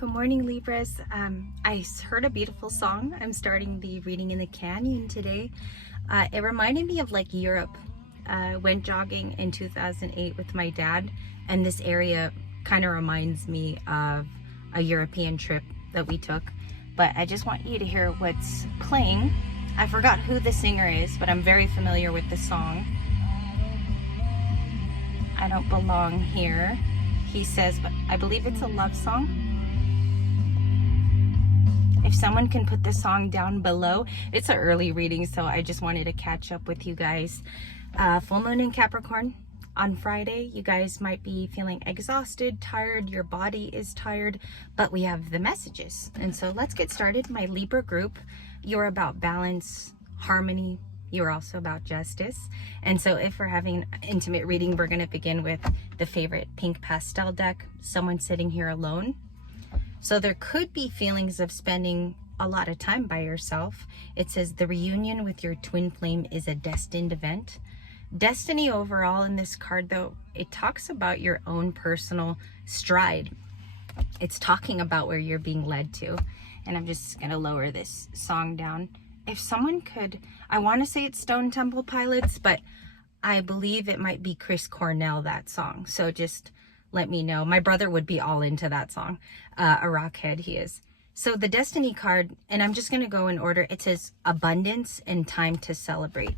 Good morning, Libras. I heard a beautiful song. I'm starting the Reading in the Canyon today. It reminded me of like Europe. Went jogging in 2008 with my dad, and this area kind of reminds me of a European trip that we took. But I just want you to hear what's playing. I forgot who the singer is, but I'm very familiar with the song. I don't belong here, he says, but I believe it's a love song. If someone can put the song down below. It's an early reading, so I just wanted to catch up with you guys. Full moon in Capricorn on Friday. You guys might be feeling exhausted, tired, your body is tired, but we have the messages. And so let's get started. My Libra group, you're about balance, harmony. You're also about justice. And so if we're having an intimate reading, we're going to begin with the favorite pink pastel deck, someone sitting here alone. So there could be feelings of spending a lot of time by yourself. It says the reunion with your twin flame is a destined event. Destiny overall in this card, though, it talks about your own personal stride. It's talking about where you're being led to. And I'm just going to lower this song down. If someone could, I want to say it's Stone Temple Pilots, but I believe it might be Chris Cornell, that song. So just let me know. My brother would be all into that song. A rockhead he is. So the Destiny card, and I'm just going to go in order. It says abundance and time to celebrate.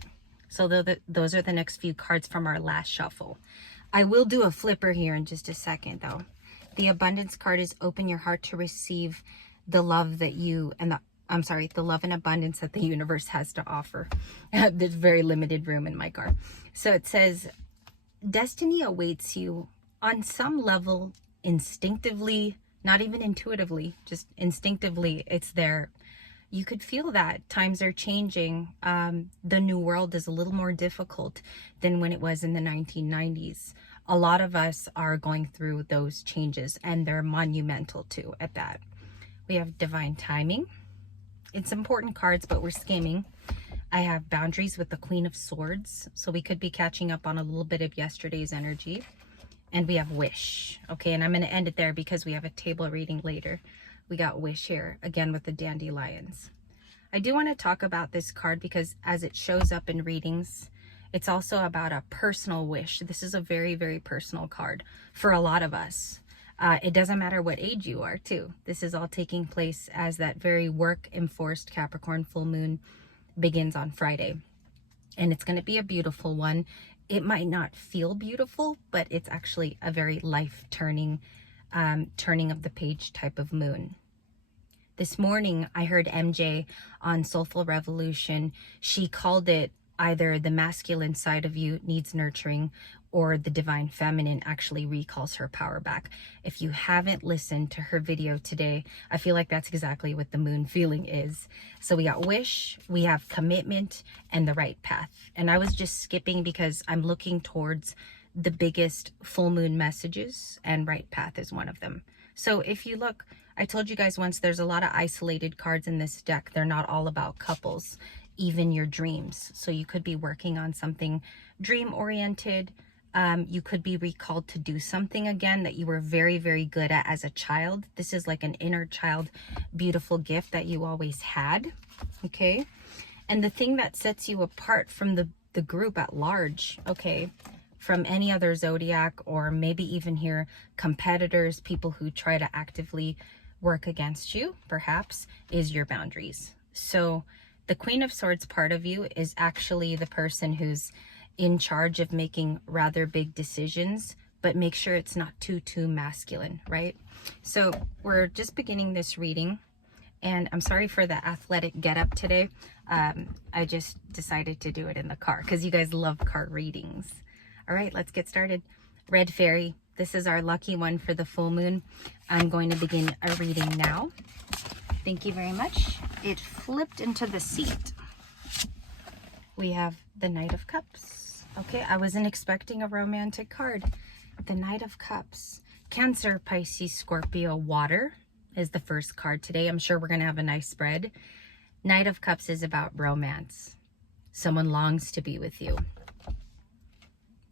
So those are the next few cards from our last shuffle. I will do a flipper here in just a second, though. The abundance card is open your heart to receive the love that you, and the love and abundance that the universe has to offer. There's very limited room in my card. So it says, destiny awaits you on some level, instinctively, not even intuitively, just instinctively, it's there. You could feel that times are changing. The new world is a little more difficult than when it was in the 1990s. A lot of us are going through those changes, and they're monumental too at that. We have divine timing. It's important cards, but we're skimming. I have boundaries with the Queen of Swords. So we could be catching up on a little bit of yesterday's energy. And we have wish. Okay, and I'm going to end it there because we have a table reading later. We got wish here, again with the dandelions. I do want to talk about this card because as it shows up in readings, it's also about a personal wish. This is a very, very personal card for a lot of us. It doesn't matter what age you are, too. This is all taking place as that very work-enforced Capricorn full moon begins on Friday. And it's going to be a beautiful one. It might not feel beautiful, but it's actually a very life-turning, turning of the page type of moon. This morning, I heard MJ on Soulful Revolution. She called it either the masculine side of you needs nurturing or the divine feminine actually recalls her power back. If you haven't listened to her video today, I feel like that's exactly what the moon feeling is. So we got wish, we have commitment, and the right path. And I was just skipping because I'm looking towards the biggest full moon messages, and right path is one of them. So if you look, I told you guys once, there's a lot of isolated cards in this deck. They're not all about couples, even your dreams. So you could be working on something dream-oriented. You could be recalled to do something again that you were very, very good at as a child. This is like an inner child, beautiful gift that you always had, okay? And the thing that sets you apart from the group at large, okay, from any other zodiac, or maybe even here, competitors, people who try to actively work against you, perhaps, is your boundaries. So the Queen of Swords part of you is actually the person who's in charge of making rather big decisions, but make sure it's not too masculine, right? So we're just beginning this reading, and I'm sorry for the athletic getup today. I just decided to do it in the car because you guys love car readings. All right, let's get started. Red Fairy, this is our lucky one for the full moon. I'm going to begin a reading now. Thank you very much. It flipped into the seat. We have the Knight of Cups. Okay, I wasn't expecting a romantic card. The Knight of Cups. Cancer, Pisces, Scorpio, water is the first card today. I'm sure we're going to have a nice spread. Knight of Cups is about romance. Someone longs to be with you.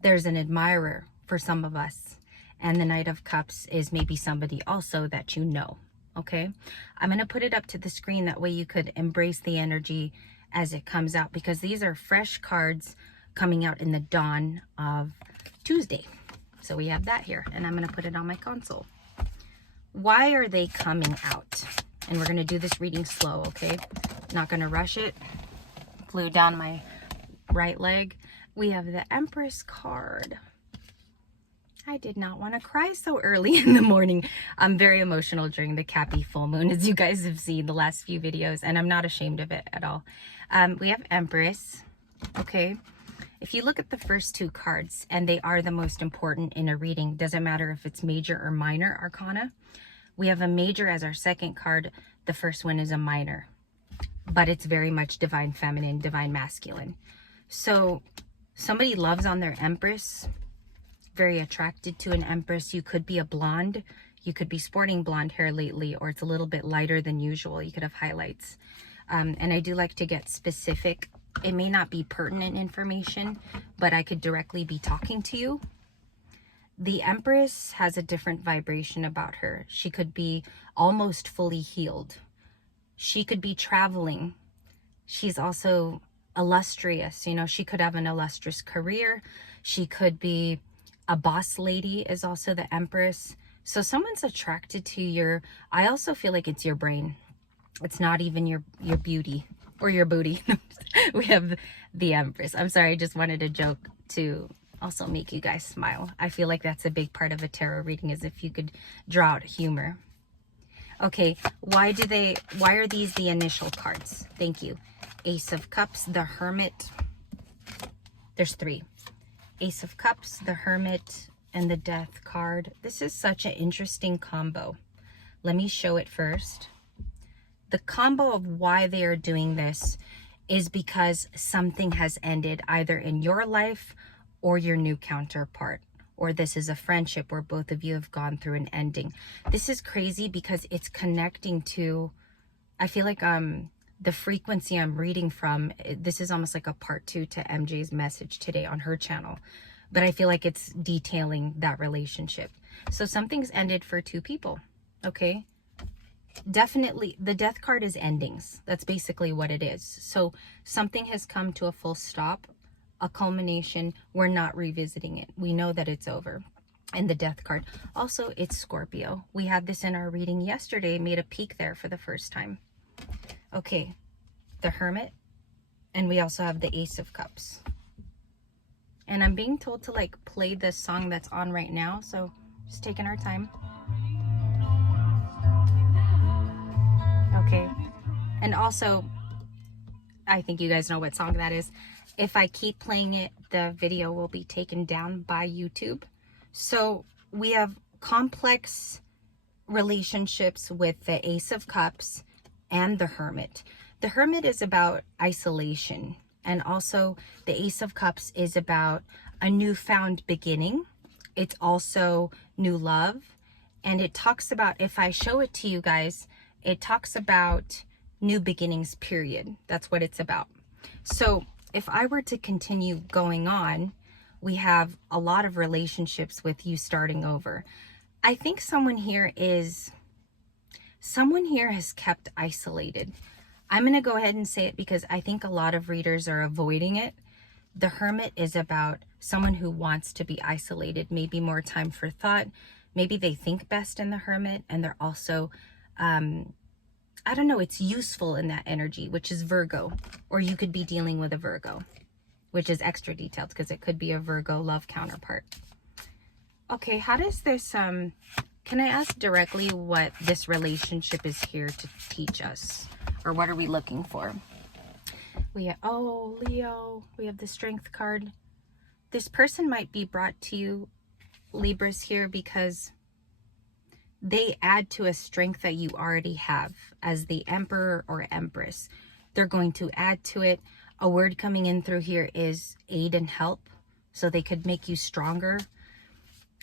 There's an admirer for some of us. And the Knight of Cups is maybe somebody also that you know. okay? I'm going to put it up to the screen. That way you could embrace the energy as it comes out, because these are fresh cards coming out in the dawn of Tuesday. So we have that here, and I'm going to put it on my console. Why are they coming out? And we're going to do this reading slow, okay? Not going to rush it. Flew down my right leg. We have the Empress card. I did not want to cry so early in the morning. I'm very emotional during the Cappy full moon, as you guys have seen the last few videos, and I'm not ashamed of it at all. We have Empress, okay? If you look at the first two cards, and they are the most important in a reading, doesn't matter if it's major or minor arcana. We have a major as our second card. The first one is a minor, but it's very much divine feminine, divine masculine. So somebody loves on their Empress, very attracted to an Empress. You could be a blonde. You could be sporting blonde hair lately, or it's a little bit lighter than usual. You could have highlights. And I do like to get specific. It may not be pertinent information, but I could directly be talking to you. The Empress has a different vibration about her. She could be almost fully healed. She could be traveling. She's also illustrious. You know, she could have an illustrious career. She could be a boss lady, is also the Empress. So someone's attracted to your, I also feel like it's your brain. It's not even your beauty or your booty. We have the Empress. I'm sorry, I just wanted a joke to also make you guys smile. I feel like that's a big part of a tarot reading, is if you could draw out humor. Okay, why are these the initial cards? Thank you. Ace of Cups, the Hermit. There's three. Ace of Cups, the Hermit, and the Death card. This is such an interesting combo. Let me show it first. The combo of why they are doing this is because something has ended either in your life or your new counterpart, or this is a friendship where both of you have gone through an ending. This is crazy because it's connecting to, I feel like the frequency I'm reading from, this is almost like a part 2 to MJ's message today on her channel, but I feel like it's detailing that relationship. So something's ended for two people, okay? Definitely, the Death card is endings. That's basically what it is. So something has come to a full stop, a culmination. We're not revisiting it. We know that it's over. And the Death card. Also, it's Scorpio. We had this in our reading yesterday, made a peek there for the first time. Okay, the Hermit. And we also have the Ace of Cups. And I'm being told to like play the song that's on right now. So just taking our time. Okay. And also, I think you guys know what song that is. If I keep playing it, the video will be taken down by YouTube. So we have complex relationships with the Ace of Cups and the Hermit. The Hermit is about isolation, and also the Ace of Cups is about a newfound beginning. It's also new love, and it talks about, if I show it to you guys, it talks about new beginnings, period. That's what it's about. So if I were to continue going on, we have a lot of relationships with you starting over. I think someone here has kept isolated. I'm going to go ahead and say it because I think a lot of readers are avoiding it. The Hermit is about someone who wants to be isolated, maybe more time for thought. Maybe they think best in the Hermit, and they're also, I don't know, it's useful in that energy, which is Virgo, or you could be dealing with a Virgo, which is extra detailed because it could be a Virgo love counterpart. Okay, how does this, can I ask directly what this relationship is here to teach us? Or what are we looking for? We have, oh, Leo, we have the Strength card. This person might be brought to you, Libras, here because they add to a strength that you already have as the Emperor or Empress. They're going to add to it. A word coming in through here is aid and help. So they could make you stronger.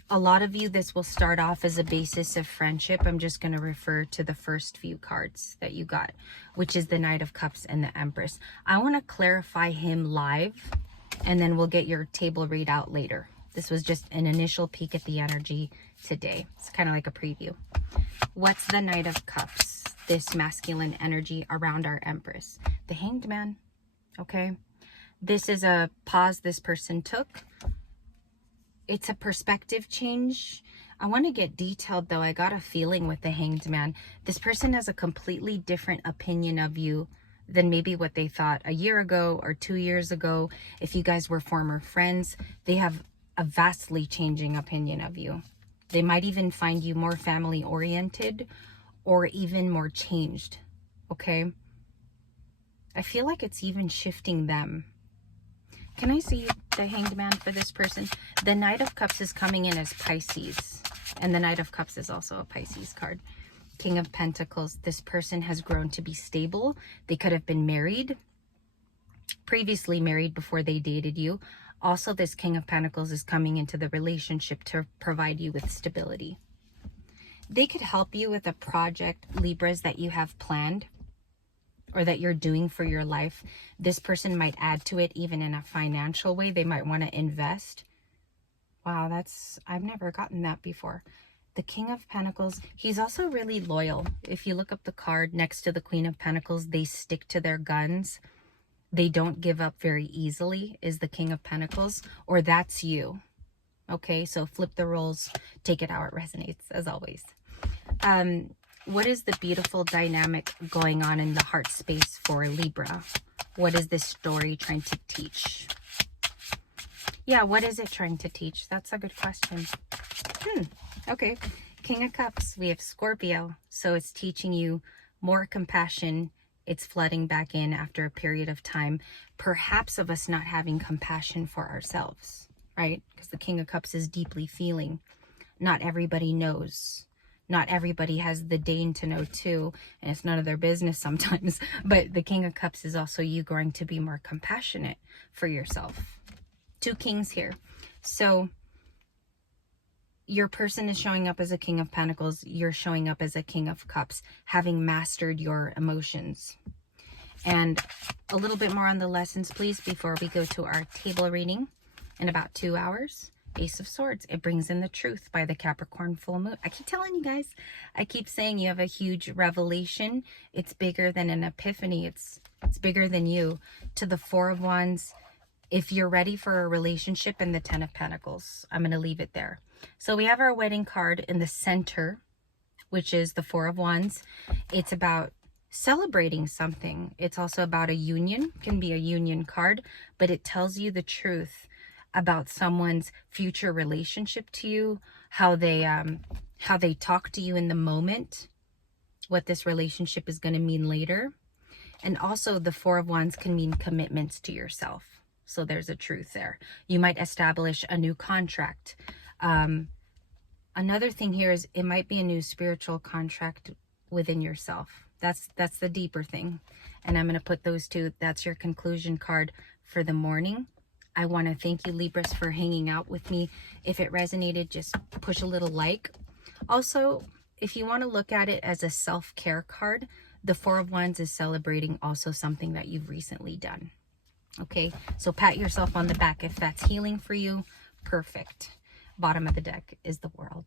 A lot of you, this will start off as a basis of friendship. I'm just going to refer to the first few cards that you got, which is the Knight of Cups and the Empress. I want to clarify him live, and then we'll get your table readout later. This was just an initial peek at the energy today. It's kind of like a preview. What's the Knight of Cups? This masculine energy around our Empress. The Hanged Man. Okay. This is a pause this person took. It's a perspective change. I want to get detailed though. I got a feeling with the Hanged Man. This person has a completely different opinion of you than maybe what they thought a year ago or 2 years ago. If you guys were former friends, they have a vastly changing opinion of you. They might even find you more family oriented or even more changed. Okay. I feel like it's even shifting them. Can I see the Hanged Man for this person? The Knight of Cups is coming in as Pisces. And the Knight of Cups is also a Pisces card. King of Pentacles. This person has grown to be stable. They could have been married. Previously married before they dated you. Also, this King of Pentacles is coming into the relationship to provide you with stability. They could help you with a project, Libras, that you have planned or that you're doing for your life. This person might add to it even in a financial way. They might want to invest. Wow, I've never gotten that before. The King of Pentacles, he's also really loyal. If you look up the card next to the Queen of Pentacles, they stick to their guns. They don't give up very easily, is the King of Pentacles, or that's you. Okay, so flip the roles, take it how it resonates, as always. What is the beautiful dynamic going on in the heart space for Libra? What is this story trying to teach? Yeah, what is it trying to teach? That's a good question. Okay, King of Cups, we have Scorpio. So it's teaching you more compassion. It's flooding back in after a period of time, perhaps of us not having compassion for ourselves, right? Because the King of Cups is deeply feeling. Not everybody knows. Not everybody has the deign to know too, and it's none of their business sometimes. But the King of Cups is also you growing to be more compassionate for yourself. 2 kings here. So your person is showing up as a King of Pentacles. You're showing up as a King of Cups, having mastered your emotions. And a little bit more on the lessons, please, before we go to our table reading in about 2 hours. Ace of Swords, it brings in the truth by the Capricorn full moon. I keep telling you guys, I keep saying you have a huge revelation. It's bigger than an epiphany. It's bigger than you. To the 4 of Wands, if you're ready for a relationship, and the 10 of Pentacles. I'm going to leave it there. So we have our wedding card in the center, which is the 4 of Wands. It's about celebrating something. It's also about a union. It can be a union card, but it tells you the truth about someone's future relationship to you, how they talk to you in the moment, what this relationship is going to mean later. And also the 4 of Wands can mean commitments to yourself. So there's a truth there. You might establish a new contract. Another thing here is it might be a new spiritual contract within yourself. That's the deeper thing. And I'm going to put those 2. That's your conclusion card for the morning. I want to thank you, Libras, for hanging out with me. If it resonated, just push a little like. Also, if you want to look at it as a self-care card, the 4 of Wands is celebrating also something that you've recently done. Okay, so pat yourself on the back if that's healing for you. Perfect. Bottom of the deck is the World.